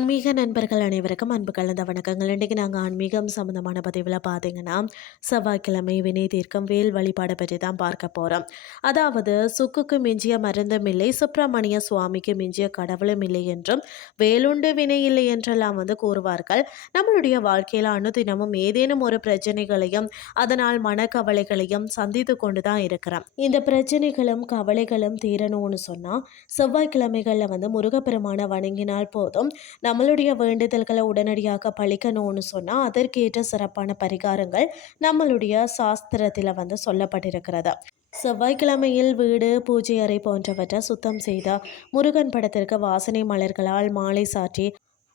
ஆன்மீக நண்பர்கள் அனைவருக்கும் அன்பு கலந்த வணக்கங்கள். இன்றைக்கு நாங்கள் ஆன்மீகம் சம்மந்தமான பதிவில் பார்த்தீங்கன்னா, செவ்வாய்க்கிழமை வினை தீர்க்கும் வேல் வழிபாடை பற்றி தான் பார்க்க போகிறோம். அதாவது சுக்குக்கு மிஞ்சிய மருந்தும் இல்லை, சுப்பிரமணிய சுவாமிக்கு மிஞ்சிய கடவுளும் இல்லை என்றும், வேலுண்டு வினை இல்லை என்றெல்லாம் கூறுவார்கள். நம்மளுடைய வாழ்க்கையில் அனுதினமும் ஏதேனும் ஒரு பிரச்சனைகளையும் அதனால் மனக்கவலைகளையும் சந்தித்து கொண்டு தான் இருக்கிறோம். இந்த பிரச்சனைகளும் கவலைகளும் தீரணும்னு சொன்னால் செவ்வாய்க்கிழமைகளில் முருகப்பெருமான வணங்கினால் போதும். நம்மளுடைய வேண்டுதல்களை உடனடியாக பழிக்கணும்னு சொன்னால் அதற்கேற்ற சிறப்பான பரிகாரங்கள் நம்மளுடைய சாஸ்திரத்தில் சொல்லப்பட்டிருக்கிறது. செவ்வாய்க்கிழமையில் வீடு பூஜை அறை போன்றவற்றை சுத்தம் செய்த முருகன் படத்திற்கு வாசனை மலர்களால் மாலை சாற்றி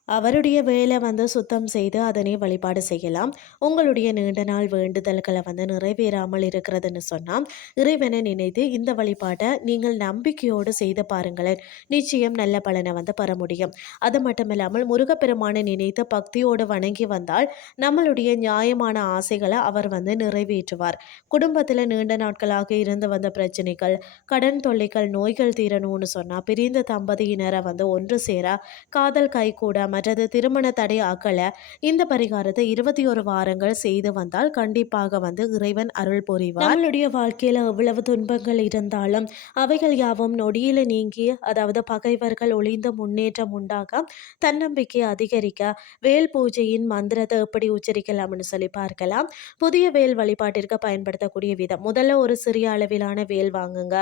அவருடைய வேலை சுத்தம் செய்து அதனை வழிபாடு செய்யலாம். உங்களுடைய நீண்ட நாள் வேண்டுதல்களை நிறைவேறாமல் இருக்கிறதுன்னு சொன்னால் இறைவனை நினைத்து இந்த வழிபாட்டை நீங்கள் நம்பிக்கையோடு செய்து பாருங்களேன். நிச்சயம் நல்ல பலனை பெற முடியும். அது மட்டும் இல்லாமல் முருகப்பெருமானை நினைத்து பக்தியோடு வணங்கி வந்தால் நம்மளுடைய நியாயமான ஆசைகளை அவர் நிறைவேற்றுவார். குடும்பத்தில் நீண்ட நாட்களாக இருந்து வந்த பிரச்சனைகள், கடன் தொல்லைகள், நோய்கள் தீரணும்னு சொன்னால் பிரிந்த தம்பதியினரை ஒன்று சேர, காதல் கைகூட மற்றது திருமண தடை ஆக்கல இந்த பரிகாரத்தை 21 வாரங்கள் செய்து வந்தால் கண்டிப்பாக இறைவன் அருள் புரிவார். நம்மளுடைய வாழ்க்கையில எவ்வளவு துன்பங்கள் இருந்தாலும் அவைகள் யாவும் நொடியில நீங்கி, அதாவது பகைவர்கள் ஒளிந்த முன்னேற்றம் உண்டாக, தன்னம்பிக்கை அதிகரிக்க வேல் பூஜையின் மந்திரத்தை எப்படி உச்சரிக்கலாம்னு சொல்லி பார்க்கலாம். புதிய வேல் வழிபாட்டிற்கு பயன்படுத்தக்கூடிய விதம்: முதல்ல ஒரு சிறிய அளவிலான வேல் வாங்குங்க.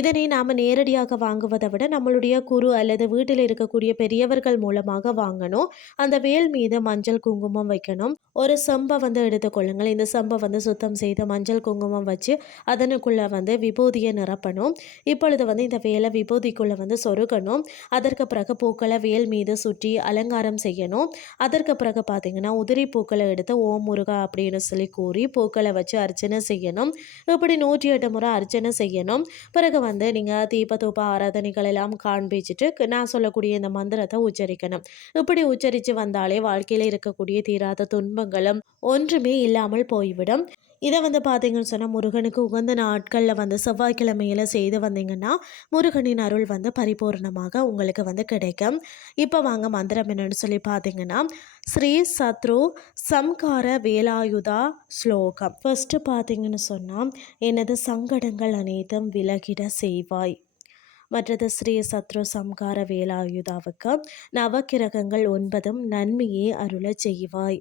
இதனை நாம நேரடியாக வாங்குவதை விட நம்மளுடைய குரு அல்லது வீட்டில் இருக்கக்கூடிய பெரியவர்கள் மூலமாக வாங்கணும். அந்த வேல் மீது மஞ்சள் குங்குமம் வைக்கணும். ஒரு செம்பை எடுத்துக்கொள்ளுங்கள். இந்த செம்பை சுத்தம் செய்து மஞ்சள் குங்குமம் வச்சு அதனுக்குள்ள விபூதியை நிரப்பணும். இப்பொழுது இந்த வேலை விபூதிக்குள்ள சொருகணும். அதற்கு பிறகு பூக்களை வேல் மீது சுற்றி அலங்காரம் செய்யணும். அதற்கு பிறகு பார்த்தீங்கன்னா உதிரி பூக்களை எடுத்து ஓம் முருகா அப்படின்னு சொல்லி கூறி பூக்களை வச்சு அர்ச்சனை செய்யணும். இப்படி 108 முறை அர்ச்சனை செய்யணும். பிறகு நீங்கள் தீப தூப ஆராதனைகள் எல்லாம் காண்பிச்சுட்டு நான் சொல்லக்கூடிய இந்த மந்திரத்தை உச்சரிக்கணும். இப்படி உச்சரித்து வந்தாலே வாழ்க்கையில் இருக்கக்கூடிய தீராத துன்பங்களும் ஒன்றுமே இல்லாமல் போய்விடும். இதை பார்த்தீங்கன்னு சொன்னால் முருகனுக்கு உகந்த நாட்களில் செவ்வாய்க்கிழமையில் செய்து வந்தீங்கன்னா முருகனின் அருள் பரிபூர்ணமாக உங்களுக்கு கிடைக்கும். இப்போ வாங்க மந்திரம் என்னன்னு சொல்லி பார்த்தீங்கன்னா, ஸ்ரீ சத்ரு சம்கார வேலாயுதா ஸ்லோகம். ஃபர்ஸ்ட்டு பார்த்தீங்கன்னு சொன்னால், எனது சங்கடங்கள் அனைத்தும் விலகிட செய்வாய். மற்றது ஸ்ரீ சத்ரு சம்கார வேலாயுதாவுக்கு நவக்கிரகங்கள் 9 நன்மையே அருள செய்வாய்.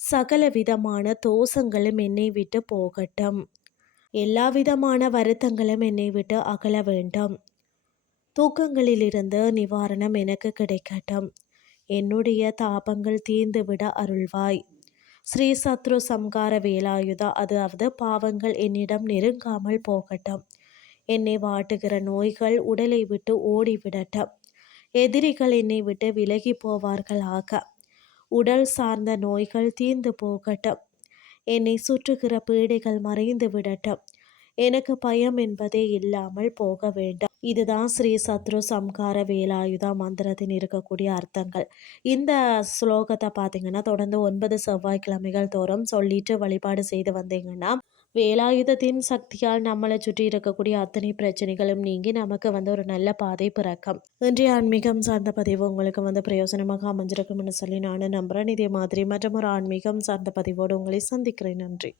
சகல விதமான தோஷங்களும் என்னை விட்டு போகட்டும். எல்லா விதமான வருத்தங்களும் என்னை விட்டு அகல வேண்டும். தூக்கங்களிலிருந்து நிவாரணம் எனக்கு கிடைக்கட்டும். என்னுடைய தாபங்கள் தீர்ந்துவிட அருள்வாய். ஸ்ரீ சத்ரு சம்கார வேலாயுதா, அதாவது பாவங்கள் என்னிடம் நெருங்காமல் போகட்டும். என்னை வாட்டுகிற நோய்கள் உடலை விட்டு ஓடிவிடட்டும். எதிரிகள் என்னை விட்டு விலகி போவார்களாக. உடல் சார்ந்த நோய்கள் தீர்ந்து போகட்டும். என்னை சுற்றுகிற பீடைகள் மறைந்து விடட்டும். எனக்கு பயம் என்பதே இல்லாமல் போக வேண்டும். இதுதான் ஸ்ரீ சத்ரு சம்கார வேலாயுதா மந்திரத்தின் இருக்கக்கூடிய அர்த்தங்கள். இந்த ஸ்லோகத்தை பார்த்தீங்கன்னா தொடர்ந்து 9 செவ்வாய்க்கிழமைகள் தோறும் சொல்லிட்டு வழிபாடு செய்து வந்தீங்கன்னா வேலாயுதத்தின் சக்தியால் நம்மளை சுற்றி இருக்கக்கூடிய அத்தனை பிரச்சனைகளும் நீங்கி நமக்கு ஒரு நல்ல பாதை பிறக்கும். இன்றைய ஆன்மீகம் சார்ந்த பதிவு உங்களுக்கு பிரயோசனமாக அமைஞ்சிருக்கும்னு சொல்லி நானும் நம்புகிறேன். இதே மாதிரி மற்றும் ஒரு ஆன்மீகம் சார்ந்த பதிவோடு உங்களை சந்திக்கிறேன். நன்றி.